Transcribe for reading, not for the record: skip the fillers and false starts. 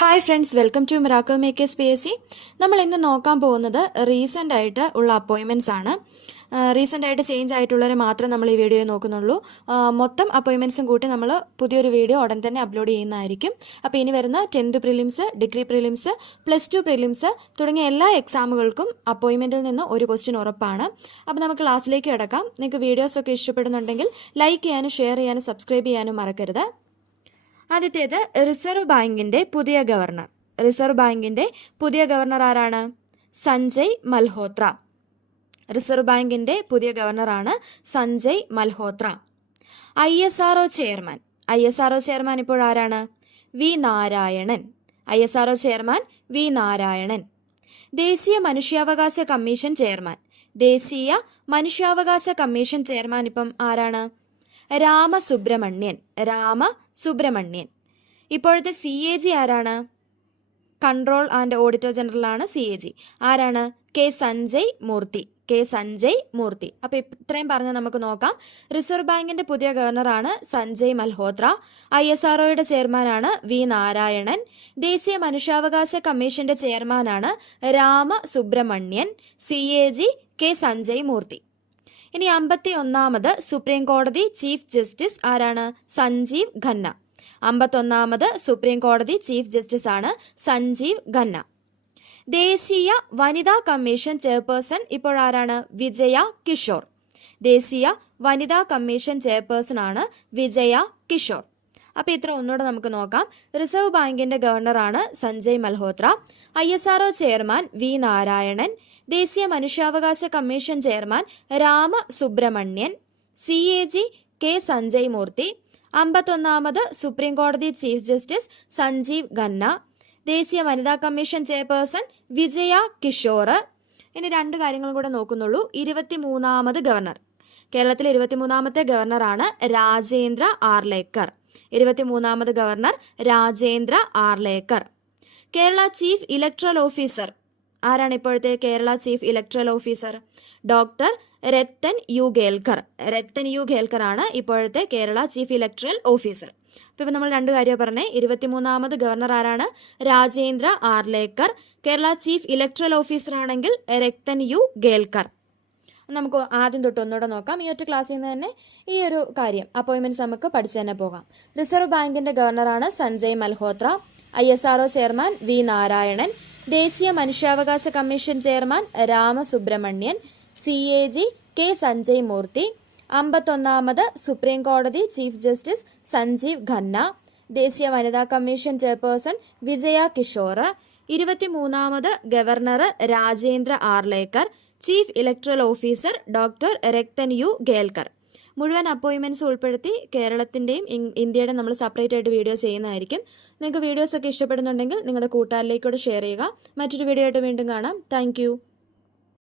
Hi friends, welcome to miracle makers PSC. നമ്മൾ ഇന്ന് നോക്കാൻ പോകുന്നത് റീസെൻ്റ് ആയിട്ട് ഉള്ള അപ്പോയിൻമെൻറ്റ്സ് ആണ്. റീസെൻ്റ് ആയിട്ട് ചേഞ്ച് ആയിട്ടുള്ളവരെ മാത്രം നമ്മൾ ഈ വീഡിയോ നോക്കുന്നുള്ളൂ. മൊത്തം അപ്പോയിൻമെൻറ്റ്സും കൂട്ടി നമ്മൾ പുതിയൊരു വീഡിയോ ഉടൻ തന്നെ അപ്ലോഡ് ചെയ്യുന്നതായിരിക്കും. അപ്പോൾ ഇനി വരുന്ന 10th prelims, degree prelims, +2 prelims തുടങ്ങിയ എല്ലാ എക്സാമുകൾക്കും അപ്പോയിൻമെൻറ്റിൽ നിന്ന് ഒരു ക്വസ്റ്റ്യൻ ഉറപ്പാണ്. അപ്പോൾ നമുക്ക് ക്ലാസ്സിലേക്ക് കിടക്കാം. നിങ്ങൾക്ക് വീഡിയോസൊക്കെ ഇഷ്ടപ്പെടുന്നുണ്ടെങ്കിൽ ലൈക്ക് ചെയ്യാനും ഷെയർ ചെയ്യാനും സബ്സ്ക്രൈബ് ചെയ്യാനും മറക്കരുത്. ആദ്യത്തേത് റിസർവ് ബാങ്കിന്റെ പുതിയ ഗവർണർ. റിസർവ് ബാങ്കിന്റെ പുതിയ ഗവർണർ ആരാണ്? സഞ്ജയ് മൽഹോത്ര. റിസർവ് ബാങ്കിന്റെ പുതിയ ഗവർണറാണ് Sanjay Malhotra. ISRO chairman. ISRO chairman ഇപ്പോൾ ആരാണ്? V Narayanan. ISRO chairman V Narayanan. ദേശീയ മനുഷ്യാവകാശ കമ്മീഷൻ ചെയർമാൻ. ദേശീയ മനുഷ്യാവകാശ കമ്മീഷൻ ചെയർമാൻ ഇപ്പം ആരാണ്? രാമസുബ്രഹ്മണ്യൻ. രാമസുബ്രഹ്മണ്യൻ. ഇപ്പോഴത്തെ CAG ആരാണ്? കൺട്രോൾ ആൻഡ് ഓഡിറ്റർ ജനറൽ ആണ് CAG. ആരാണ്? കെ സഞ്ജയ് മൂർത്തി. കെ സഞ്ജയ് മൂർത്തി. അപ്പൊ ഇത്രയും പറഞ്ഞ് നമുക്ക് നോക്കാം. റിസർവ് ബാങ്കിന്റെ പുതിയ ഗവർണറാണ് സഞ്ജയ് മൽഹോത്ര. ISROയുടെ ചെയർമാനാണ് വി നാരായണൻ. ദേശീയ മനുഷ്യാവകാശ കമ്മീഷന്റെ ചെയർമാനാണ് രാമസുബ്രഹ്മണ്യൻ. CAG കെ സഞ്ജയ് മൂർത്തി. ഇനി 51ാമത് സുപ്രീം കോടതി ചീഫ് ജസ്റ്റിസ് ആരാണ്? സഞ്ജീവ് ഖന്ന. 51ാമത് സുപ്രീം കോടതി ചീഫ് ജസ്റ്റിസ് ആണ് സഞ്ജീവ് ഖന്ന. ദേശീയ വനിതാ കമ്മീഷൻ ചെയർപേഴ്സൺ ഇപ്പോൾ ആരാണ്? വിജയ കിഷോർ. ദേശീയ വനിതാ കമ്മീഷൻ ചെയർപേഴ്സൺ ആണ് വിജയ കിഷോർ. അപ്പൊ ഇത്ര ഒന്നുകൂടെ നമുക്ക് നോക്കാം. റിസർവ് ബാങ്കിന്റെ ഗവർണറാണ് Sanjay Malhotra. ISRO chairman V Narayanan. ദേശീയ മനുഷ്യാവകാശ commission chairman Ramasubramanian. CAG K Sanjay Murthy. 51ാമത് സുപ്രീം കോടതി ചീഫ് ജസ്റ്റിസ് സഞ്ജീവ് ഖന്ന. ദേശീയ വനിതാ കമ്മീഷൻ ചെയർപേഴ്സൺ വിജയ കിഷോർ. ഇനി രണ്ട് കാര്യങ്ങളും കൂടെ നോക്കുന്നുള്ളൂ. 23ാമത് ഗവർണർ. കേരളത്തിലെ 23ാമത്തെ ഗവർണറാണ് രാജേന്ദ്ര ആർലേക്കർ. 23ാമത് governor Rajendra Arlekar. Kerala chief electoral officer ആരാണ് ഇപ്പോഴത്തെ Kerala chief electoral officer? Doctor Rathan U Kelkar. Rathan U Kelkar ആണ് ഇപ്പോഴത്തെ കേരള ചീഫ് ഇലക്ടറൽ ഓഫീസർ. ഇപ്പം നമ്മൾ രണ്ട് കാര്യം പറഞ്ഞേ. 23ാമത് ഗവർണർ ആരാണ്? Rajendra Arlekar. Kerala chief electoral officer ആണെങ്കിൽ രത്തൻ യു ഖേൽക്കർ. നമുക്ക് ആദ്യം തൊട്ട് ഒന്നുകൂടെ നോക്കാം. ഈ ഒറ്റ ക്ലാസ്സിൽ നിന്ന് തന്നെ ഈ ഒരു കാര്യം അപ്പോയിൻമെന്റ്സ് നമുക്ക് പഠിച്ചു തന്നെ പോകാം. റിസർവ് ബാങ്കിന്റെ ഗവർണറാണ് Sanjay Malhotra. ISRO chairman V Narayanan. ദേശീയ മനുഷ്യാവകാശ commission chairman Ramasubramanian. CAG K Sanjay Murthy. 51ാമത് സുപ്രീം കോടതി ചീഫ് ജസ്റ്റിസ് സഞ്ജീവ് ഖന്ന. ദേശീയ വനിതാ കമ്മീഷൻ ചെയർപേഴ്സൺ വിജയ കിഷോർ. 23ാമത് governor Rajendra Arlekar. Chief electoral officer doctor Rathan U Kelkar. മുഴുവൻ അപ്പോയിൻമെന്റ്സ് ഉൾപ്പെടുത്തി കേരളത്തിന്റെയും ഇന്ത്യയുടെ നമ്മൾ സെപ്പറേറ്റ് ആയിട്ട് വീഡിയോ ചെയ്യുന്നതായിരിക്കും. നിങ്ങൾക്ക് വീഡിയോസ് ഒക്കെ ഇഷ്ടപ്പെടുന്നുണ്ടെങ്കിൽ നിങ്ങളുടെ കൂട്ടുകാരിലേക്കൂടെ ഷെയർ ചെയ്യുക. മറ്റൊരു വീഡിയോ ആയിട്ട് വീണ്ടും കാണാം. താങ്ക്